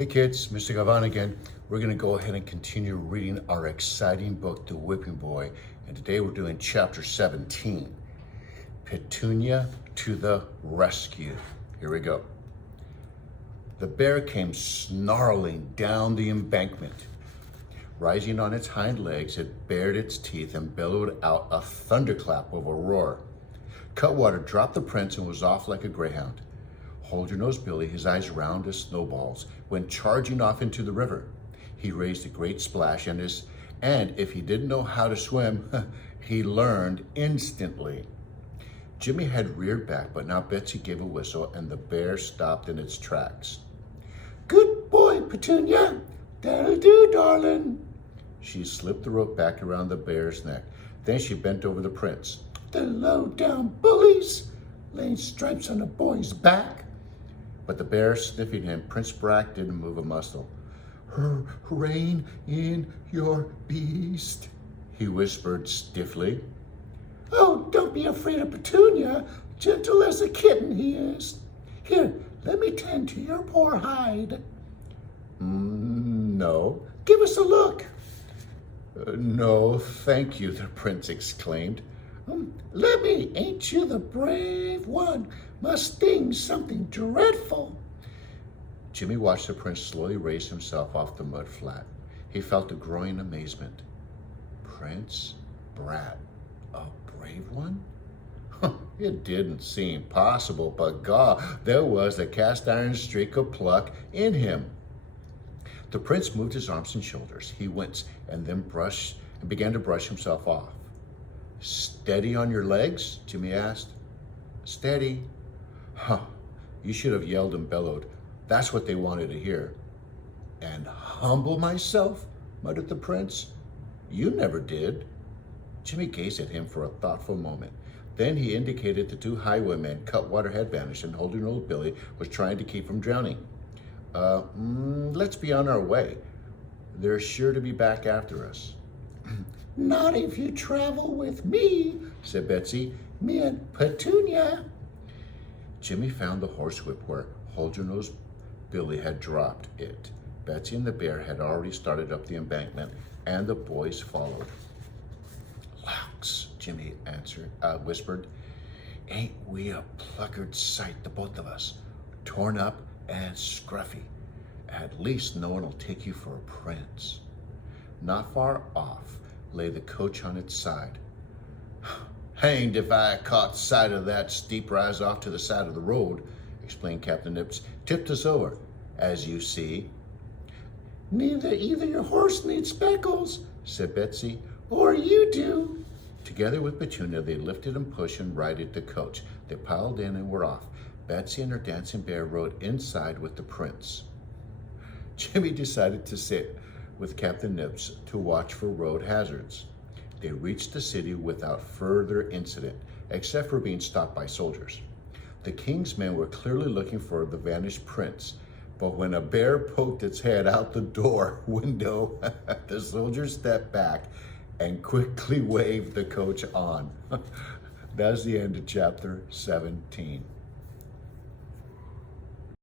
Hey kids, Mr. Galvan again. We're going to go ahead and continue reading our exciting book, The Whipping Boy. And today we're doing chapter 17, Petunia to the Rescue. Here we go. The bear came snarling down the embankment. Rising on its hind legs, it bared its teeth and bellowed out a thunderclap of a roar. Cutwater dropped the prince and was off like a greyhound. Hold Your Nose Billy, his eyes round as snowballs, went charging off into the river. He raised a great splash, and if he didn't know how to swim, he learned instantly. Jimmy had reared back, but now Betsy gave a whistle, and the bear stopped in its tracks. "Good boy, Petunia. That'll do, darling." She slipped the rope back around the bear's neck. Then she bent over the prince. "The low-down bullies, laying stripes on a boy's back." But the bear sniffing him, Prince Brack didn't move a muscle. "Rein in your beast," he whispered stiffly. "Oh, don't be afraid of Petunia, gentle as a kitten he is. Here, let me tend to your poor hide." "No." "Give us a look." "No, thank you," the prince exclaimed. "Let me, ain't you the brave one? Must sting something dreadful." Jimmy watched the prince slowly raise himself off the mud flat. He felt a growing amazement. Prince Brat, a brave one? It didn't seem possible, but God, there was the cast iron streak of pluck in him. The prince moved his arms and shoulders. He winced and then began to brush himself off. "Steady on your legs?" Jimmy asked. "Steady." "Huh, you should have yelled and bellowed. That's what they wanted to hear." "And humble myself?" muttered the prince. "You never did." Jimmy gazed at him for a thoughtful moment. Then he indicated the two highwaymen. Cutwater had vanished, and Holding Old Billy was trying to keep from drowning. Let's be on our way. They're sure to be back after us." "Not if you travel with me," said Betsy. "Me and Petunia." Jimmy found the horsewhip where Hold Your Nose Billy had dropped it. Betsy and the bear had already started up the embankment, and the boys followed. "Laux," Jimmy whispered. "Ain't we a pluckered sight, the both of us? Torn up and scruffy. At least no one will take you for a prince." Not far off lay the coach on its side. "Hanged if I caught sight of that steep rise off to the side of the road," explained Captain Nips. "Tipped us over, as you see." Either your horse needs speckles," said Betsy, "or you do." Together with Petunia, they lifted and pushed and righted the coach. They piled in and were off. Betsy and her dancing bear rode inside with the prince. Jimmy decided to sit with Captain Nips to watch for road hazards. They reached the city without further incident, except for being stopped by soldiers. The king's men were clearly looking for the vanished prince, but when a bear poked its head out the door window, the soldiers stepped back and quickly waved the coach on. That's the end of chapter 17.